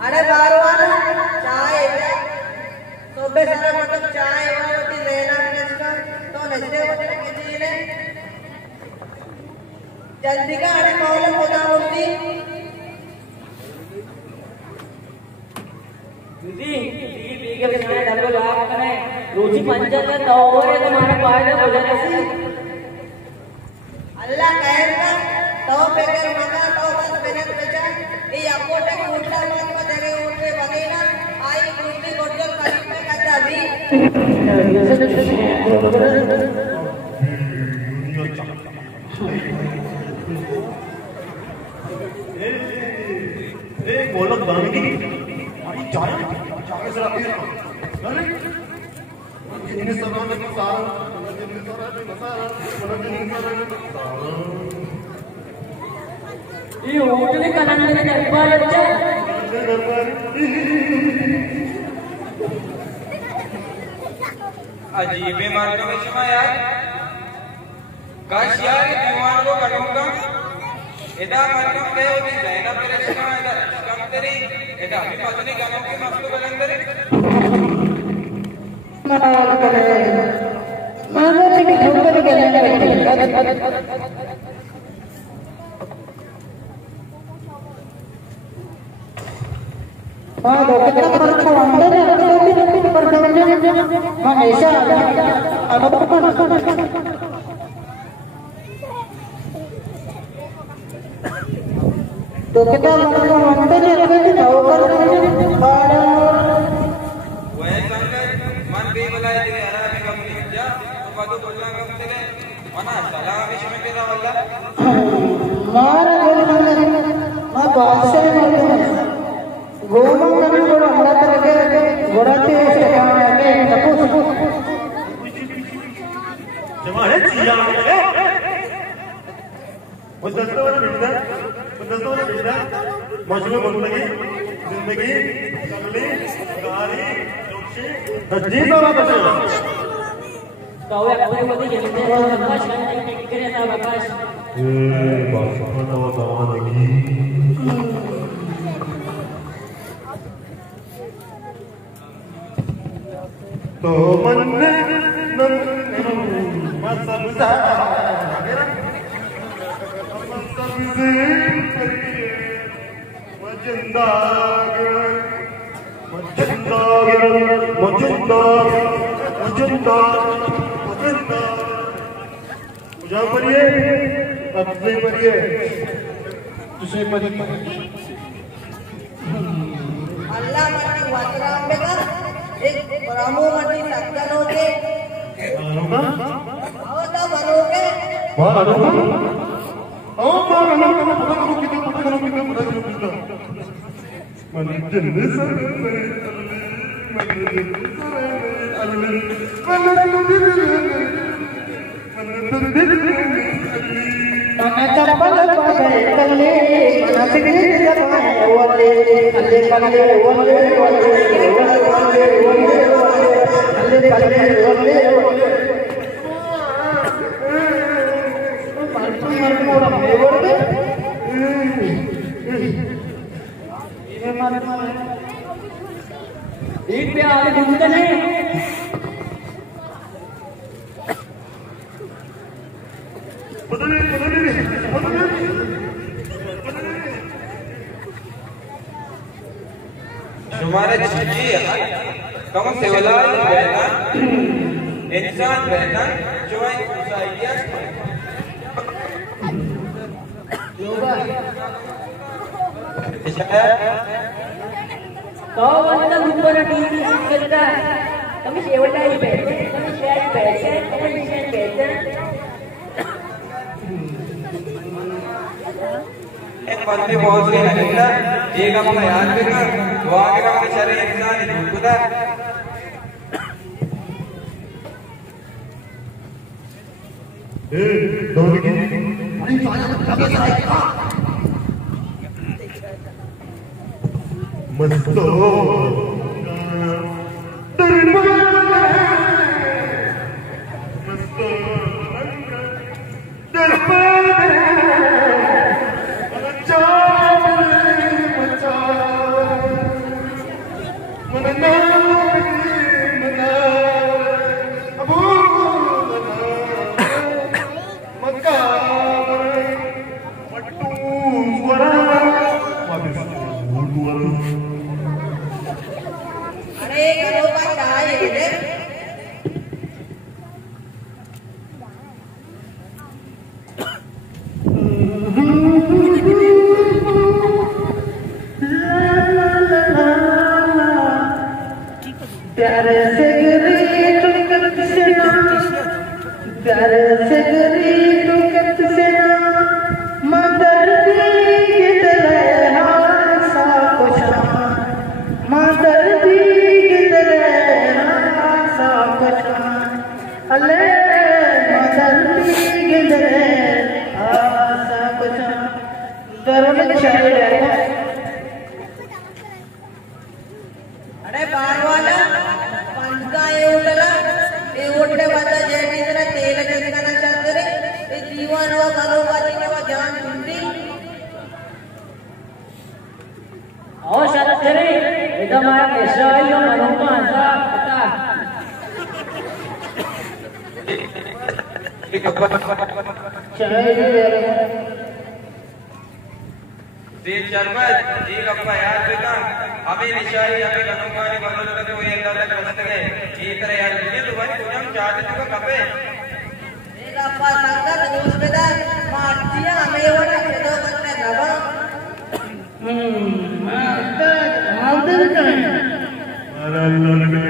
अरे बार बार चाय सुबह सारा मतलब चाय होती लेना इसका तो नजरे वगैरह के चीले जल्दी का अरे मौलम होता होती दीदी के बिना डबल आप करें रोजी पंचर का तो है तुम्हारा फायदा हो जाएगा सी अल्लाह कहर का तो बेकर मगा तो बस बेनत बचा ये अकोटे उठला मत को जरे उठे बनेना आई कुर्ती गोटल करीब में का दी ए बोलक बांगी अरे चाय चाय से आती है अरे इन्हें सब में सारा ये होटल का नाम है दरबार अच्छा अजीब मार्ग में क्षमा यार काश यार बीमार को करूंगा इधर मार्ग में होती जाएगा मेरे क्षमा इधर कम तेरी इधर अभी पत्नी गानों के मसलों बलंदर मार करे मानो कि ठोकर के हाँ कितना फर्क था अंदर है पर समझे हाँ ऐसा तो कितना फर्क था अंदर है ठोकर बाड़ा वह संगर मन बेबलाए तेरे हरा में कम नहीं जा तो बातों बोलना कम तेरे वना सलाम इसमें तेरा वाला मारा मां बादशाह में गोमा करने को हमरा करके गोराते से काम आके तपो जमा है चिया वो दस्तों वाला बिल्डा मौसम बोल लगी जिंदगी कमली गारी जोशी जी तो वापस तो वे कोई कोई गेले आकाश करे था आकाश बात तो दवा लगी तो मन मसलसा मुझे पढ़िए अब तुझे पढ़िए तुझे पढ़िए अल्लाह मटी वातराम बेकर एक रामो मटी सज्जनों के आओ तो बनोगे Mana chapal pakai kalle, mana sigri jagaye wale, kalle kalle wale wale, kalle kalle wale. Martu martu orang lewat ke? Ini martu. Seat पे आगे घूमते नहीं तुम्हारे जी कम से वाला बहना इंसान बहना जो है साइकिया तो वाला ऊपर टीवी करता कमी शेवटा ही बैठे कमी शेयर बैठे कमी शेयर बैठे एक बंदे बहुत से लगता एक अपना याद भी कर वो आगे का बेचारे इंसान ही खुदा दोगी अरे साला कब आएगा मस्तो प्यारे से गिरी टुकट से ना प्यारे से गिरी टुकट से ना मदर दी गिदले हासा कुछा मदर दी गिदले हासा कुछा अले मदर दी गिदले हासा कुछा दरुन चाहे अरे बार वाला पंचका एवढला एवढे वाचा जेनी जरा तेल घेतला चालते रे ते जीवन व घरोबाची व जान सुंदी और शरत करे एकदम आ कैसा है यो मनो को आसा पता देव शर्मत जी कप्पा याद बेटा हमें निशाई हमें कनुमानी बदल करते हुए अंदर तक रखते गए ये तरह यार मुझे तो भाई तुम चाहते तो कपे मेरा पासा का न्यूज़ में दा मार्चिया हमें एवढा खेदो करते गबा माता हाउदर का अरे